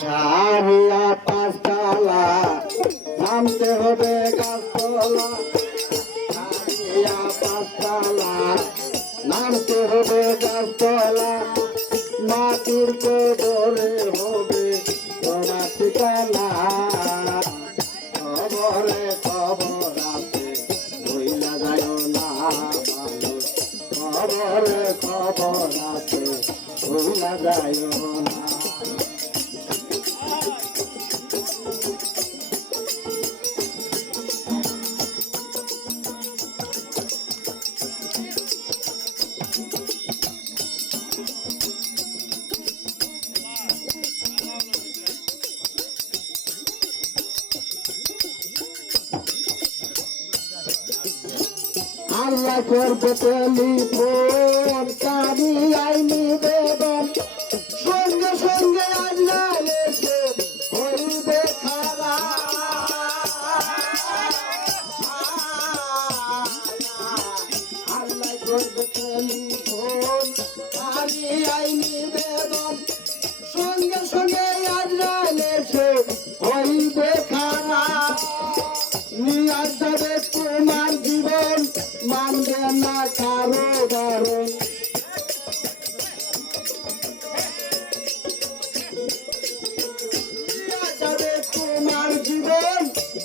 ছাড়িয়া পাঁচতলা নামতে হবে গাছতলা ছাড়িয়া পাঁচতলা নামতে হবে গাছতলা মাটির কবরে খবরে খবর আছে ভইলা যায় আল্লাহ করবে টেলিফোন কানি আইনি দেবেন সঙ্গে সঙ্গে আল্লাহ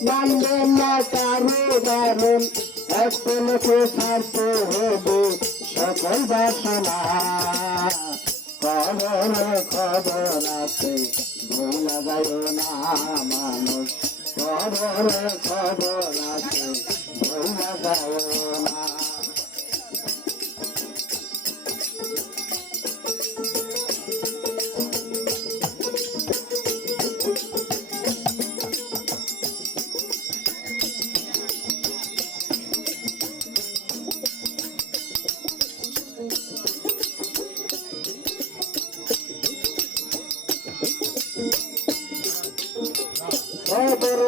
মানবে না কারও দারুণ এক পলকে ছাড়তে হবে সকল বাসনা। খবর খবর আছে, ভোলা যায় না মানুষ। খবর খবর আছে, ভোলা যায় না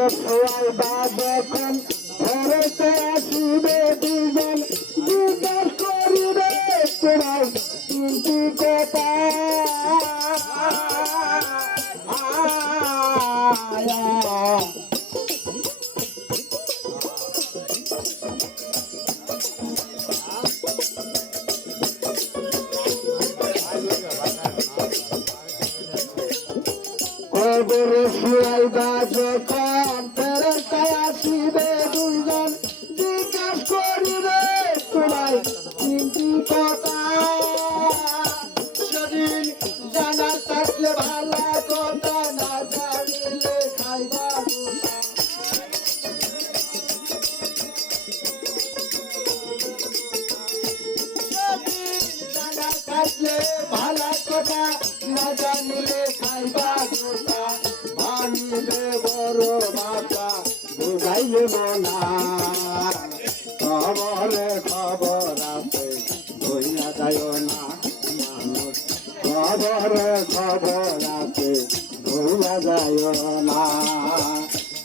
যখন ঘরেতে আসিবে দুজন জিজ্ঞাস করিবে তোমার কিন্তু কথা খবর শুয়াই বা যখন ফেরতায় থাকলে ভালো কথা, না জানিলে খাইবা গোটা ভাঙিলে বড় মাথা বুঝাইলে মনা। খবরে খবর আছে ধইয়া যায় না মানুষ। খবরে খবর আছে ধইয়া যায় না।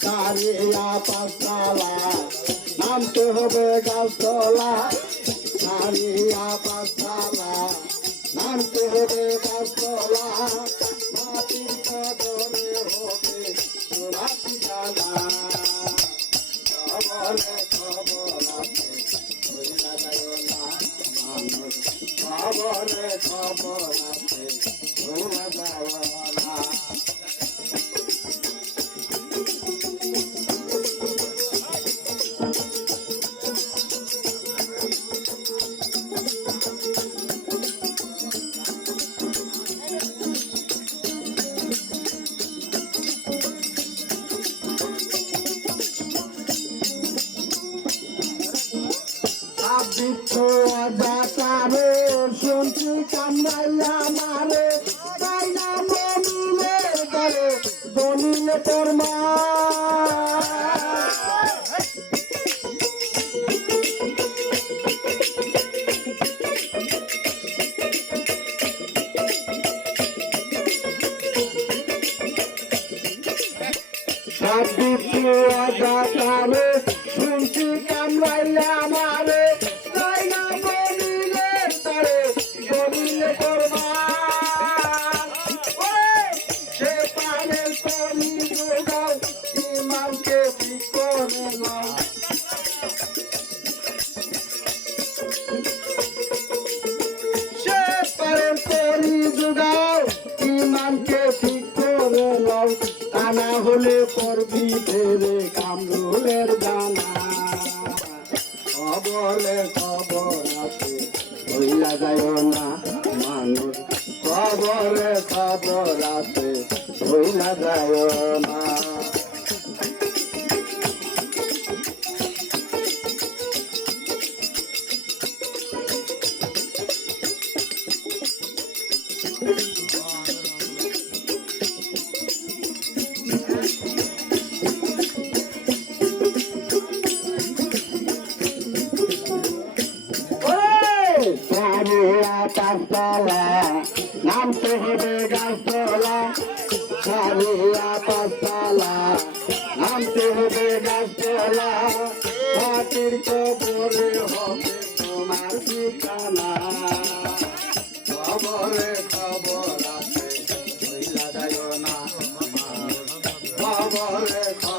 কারিয়া পাঁচতলা, নামতে হবে গাছতলা। কারিয়া পাঁচতলা নামতে হবে গাছতলা মাটির কদরে হবে আবৃত্ত অজাতারে শুনছি দলিলে তোর মা। তরি যোগাও ইমানকে ঠিক করে নাও সে পারে তরি যোগাও ইমানকে ঠিক করে হলে করবি ফেরে কামরুলের দানা খবরে খবর আছে হইলা যায় না মানুষ খবরে খবর আছে হইলা যায় না সারিয়া গাছতলা মাটির কবরে হবে তোমার ঠিকানা। খবরে খবর আছে খবরে খবর